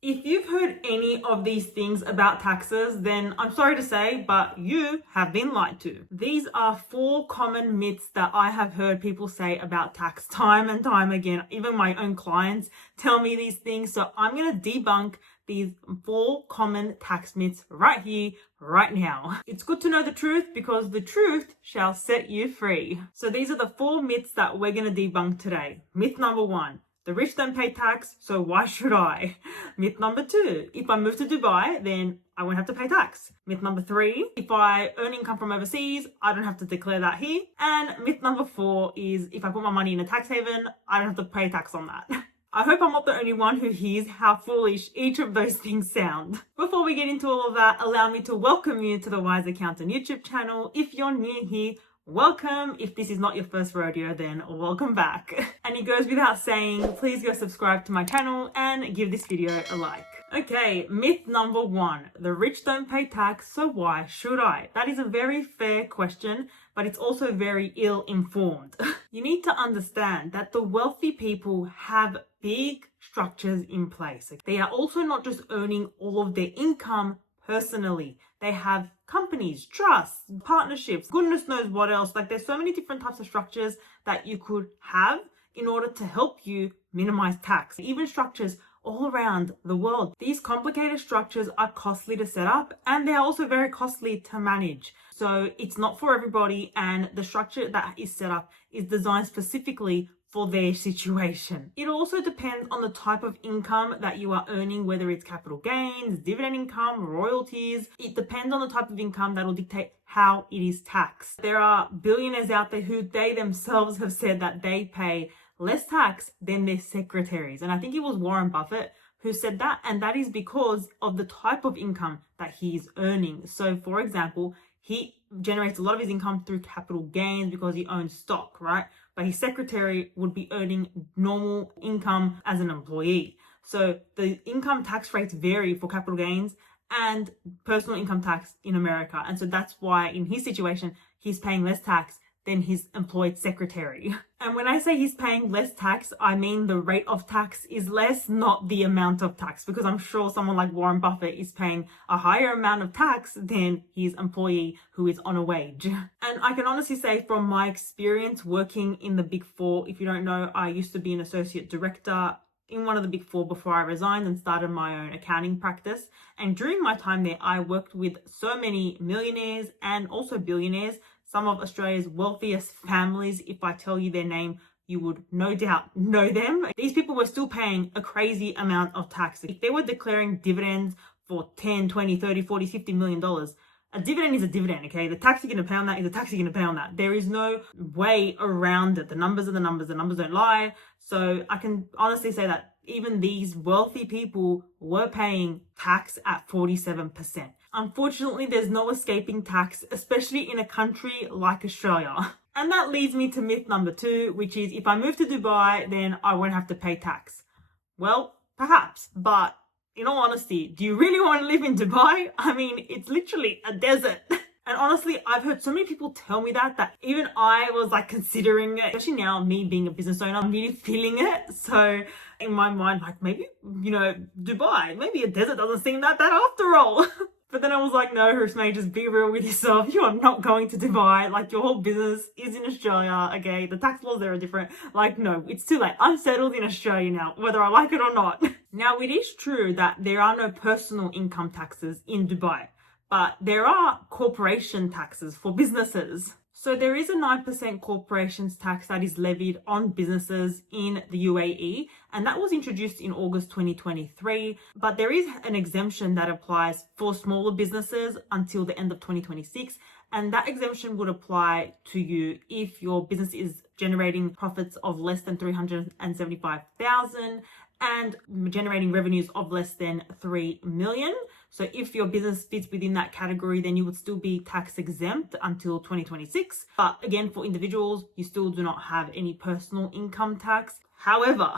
If you've heard any of these things about taxes, then I'm sorry to say, but you have been lied to. These are 4 common myths that I have heard people say about tax time and time again. Even my own clients tell me these things. So I'm going to debunk these 4 common tax myths right here, right now. It's good to know the truth because the truth shall set you free. So these are the 4 myths that we're going to debunk today. Myth number 1. The rich don't pay tax, so why should I? Myth number 2, if I move to Dubai, then I won't have to pay tax. Myth number 3, if I earn income from overseas, I don't have to declare that here. And myth number 4 is if I put my money in a tax haven, I don't have to pay tax on that. I hope I'm not the only one who hears how foolish each of those things sound. Before we get into all of that, allow me to welcome you to the Wise Accountant YouTube channel. If you're new here, welcome. If this is not your first rodeo, then welcome back. And it goes without saying, please go subscribe to my channel and give this video a like. Okay, myth number 1. The rich don't pay tax, so why should I? That is a very fair question, but it's also very ill-informed. You need to understand that the wealthy people have big structures in place. They are also not just earning all of their income personally. They have companies, trusts, partnerships, goodness knows what else. Like there's so many different types of structures that you could have in order to help you minimize tax. Even structures all around the world. These complicated structures are costly to set up and they're also very costly to manage. So it's not for everybody, and the structure that is set up is designed specifically for their situation. It also depends on the type of income that you are earning, whether it's capital gains, dividend income, royalties. It depends on the type of income that will dictate how it is taxed. There are billionaires out there who they themselves have said that they pay less tax than their secretaries. And I think it was Warren Buffett who said that, and that is because of the type of income that he's earning. So for example, he generates a lot of his income through capital gains because he owns stock, right? But his secretary would be earning normal income as an employee. So the income tax rates vary for capital gains and personal income tax in America. And so that's why in his situation, he's paying less tax than his employed secretary. And when I say he's paying less tax, I mean the rate of tax is less, not the amount of tax, because I'm sure someone like Warren Buffett is paying a higher amount of tax than his employee who is on a wage. And I can honestly say from my experience working in the Big Four, if you don't know, I used to be an associate director in one of the Big Four before I resigned and started my own accounting practice. And during my time there, I worked with so many millionaires and also billionaires, some of Australia's wealthiest families. If I tell you their name, you would no doubt know them. These people were still paying a crazy amount of tax. If they were declaring dividends for 10, 20, 30, 40, 50 million dollars, a dividend is a dividend, okay? The tax you're going to pay on that is the tax you're going to pay on that. There is no way around it. The numbers are the numbers. The numbers don't lie. So I can honestly say that even these wealthy people were paying tax at 47%. Unfortunately, there's no escaping tax, especially in a country like Australia. And that leads me to myth number 2, which is if I move to Dubai, then I won't have to pay tax. Well, perhaps, but in all honesty, do you really want to live in Dubai? I mean, it's literally a desert. And honestly, I've heard so many people tell me that even I was like considering it, especially now me being a business owner, I'm really feeling it. So in my mind, like maybe, Dubai, maybe a desert doesn't seem that bad after all. But then I was like, no, Husmay, just be real with yourself. You are not going to Dubai. Like, your whole business is in Australia, okay? The tax laws there are different. Like, no, it's too late. I'm settled in Australia now, whether I like it or not. Now, it is true that there are no personal income taxes in Dubai, but there are corporation taxes for businesses. So there is a 9% corporations tax that is levied on businesses in the UAE, and that was introduced in August 2023. But there is an exemption that applies for smaller businesses until the end of 2026, and that exemption would apply to you if your business is generating profits of less than 375,000 and generating revenues of less than 3 million. So if your business fits within that category, then you would still be tax exempt until 2026. But again, for individuals, you still do not have any personal income tax. However,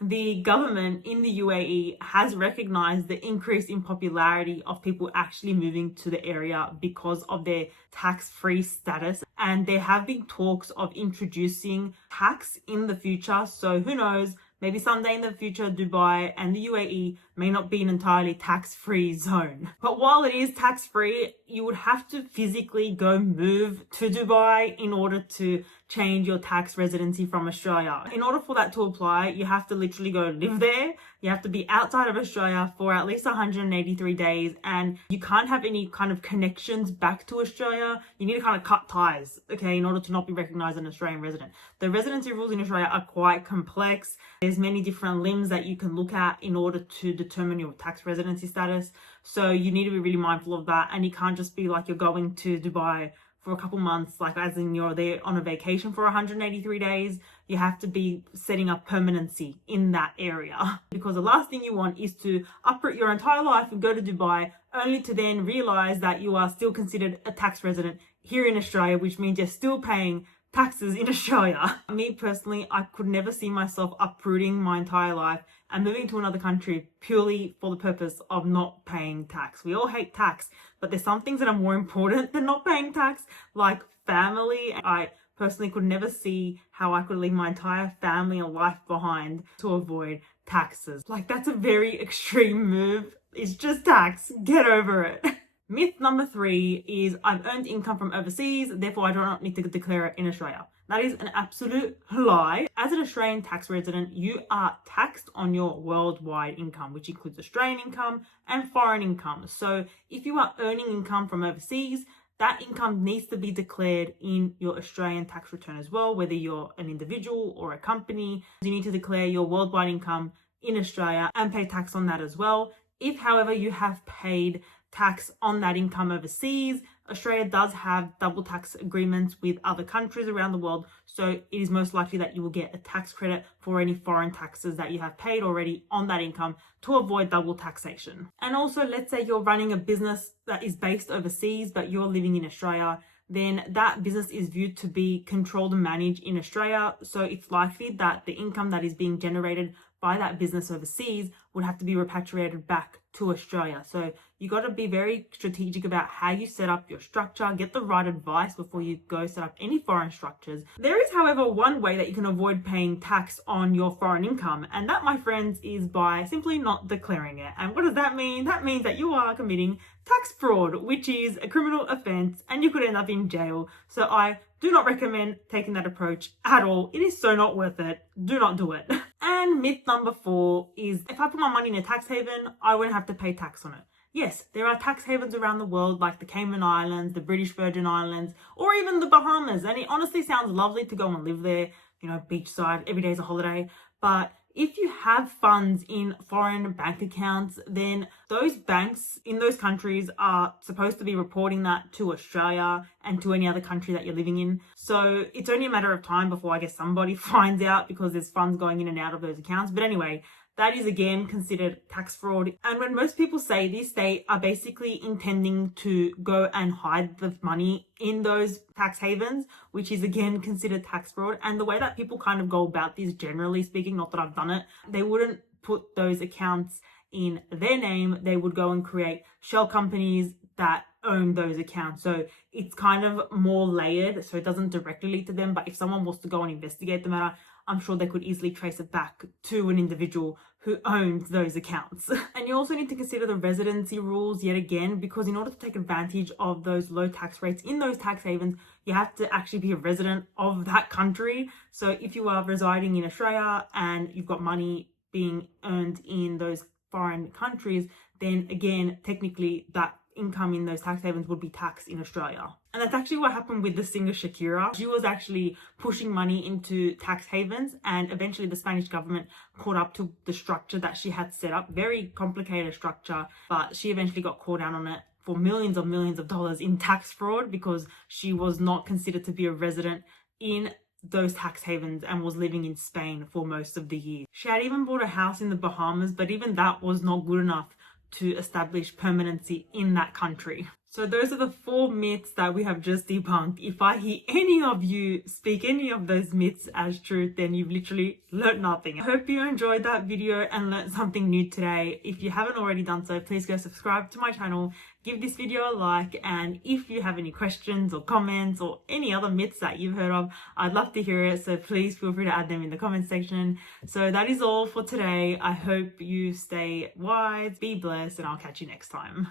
the government in the UAE has recognized the increase in popularity of people actually moving to the area because of their tax-free status. And there have been talks of introducing tax in the future. So who knows? Maybe someday in the future, Dubai and the UAE may not be an entirely tax-free zone. But while it is tax-free, you would have to physically go move to Dubai in order to change your tax residency from Australia. In order for that to apply, you have to literally go live there. You have to be outside of Australia for at least 183 days, and you can't have any kind of connections back to Australia. You need to kind of cut ties, okay, in order to not be recognized as an Australian resident. The residency rules in Australia are quite complex. There's many different limbs that you can look at in order to determine your tax residency status. So you need to be really mindful of that, and you can't just be like you're going to Dubai for a couple months, like as in you're there on a vacation for 183 days. You have to be setting up permanency in that area, because the last thing you want is to uproot your entire life and go to Dubai only to then realize that you are still considered a tax resident here in Australia, which means you're still paying taxes in Australia. Me personally, I could never see myself uprooting my entire life and moving to another country purely for the purpose of not paying tax. We all hate tax, but there's some things that are more important than not paying tax, like family. I personally could never see how I could leave my entire family and life behind to avoid taxes. Like, that's a very extreme move. It's just tax. Get over it. Myth number 3 is I've earned income from overseas, therefore I do not need to declare it in Australia. That is an absolute lie. As an Australian tax resident, you are taxed on your worldwide income, which includes Australian income and foreign income. So if you are earning income from overseas, that income needs to be declared in your Australian tax return as well, whether you're an individual or a company. You need to declare your worldwide income in Australia and pay tax on that as well. If, however, you have paid tax on that income overseas, Australia does have double tax agreements with other countries around the world, so it is most likely that you will get a tax credit for any foreign taxes that you have paid already on that income to avoid double taxation. And also, let's say you're running a business that is based overseas but you're living in Australia, then that business is viewed to be controlled and managed in Australia, so it's likely that the income that is being generated by that business overseas would have to be repatriated back to Australia. So you got to be very strategic about how you set up your structure, get the right advice before you go set up any foreign structures. There is, however, one way that you can avoid paying tax on your foreign income, and that, my friends, is by simply not declaring it. And what does that mean? That means that you are committing tax fraud, which is a criminal offense, and you could end up in jail. So I do not recommend taking that approach at all. It is so not worth it. Do not do it. And myth number 4 is if I put my money in a tax haven, I won't have to pay tax on it. Yes, there are tax havens around the world like the Cayman Islands, the British Virgin Islands, or even the Bahamas. And it honestly sounds lovely to go and live there, you know, beachside, every day is a holiday. But if you have funds in foreign bank accounts, then those banks in those countries are supposed to be reporting that to Australia and to any other country that you're living in. So it's only a matter of time before I guess somebody finds out, because there's funds going in and out of those accounts. But anyway, that is again considered tax fraud. And when most people say this, they are basically intending to go and hide the money in those tax havens, which is again considered tax fraud. And the way that people kind of go about this, generally speaking, not that I've done it, they wouldn't put those accounts in their name. They would go and create shell companies that own those accounts. So it's kind of more layered, so it doesn't directly lead to them. But if someone was to go and investigate the matter, I'm sure they could easily trace it back to an individual who owns those accounts. And you also need to consider the residency rules yet again, because in order to take advantage of those low tax rates in those tax havens, you have to actually be a resident of that country. So if you are residing in Australia and you've got money being earned in those foreign countries, then again, technically that income in those tax havens would be taxed in Australia. And that's actually what happened with the singer Shakira. She was actually pushing money into tax havens, and eventually the Spanish government caught up to the structure that she had set up. Very complicated structure, but she eventually got caught down on it for millions of dollars in tax fraud, because she was not considered to be a resident in those tax havens and was living in Spain for most of the year. She had even bought a house in the Bahamas, but even that was not good enough to establish permanency in that country. So those are the 4 myths that we have just debunked. If I hear any of you speak any of those myths as truth, then you've literally learned nothing. I hope you enjoyed that video and learned something new today. If you haven't already done so, please go subscribe to my channel, give this video a like, and if you have any questions or comments or any other myths that you've heard of, I'd love to hear it. So please feel free to add them in the comment section. So that is all for today. I hope you stay wise, be blessed, and I'll catch you next time.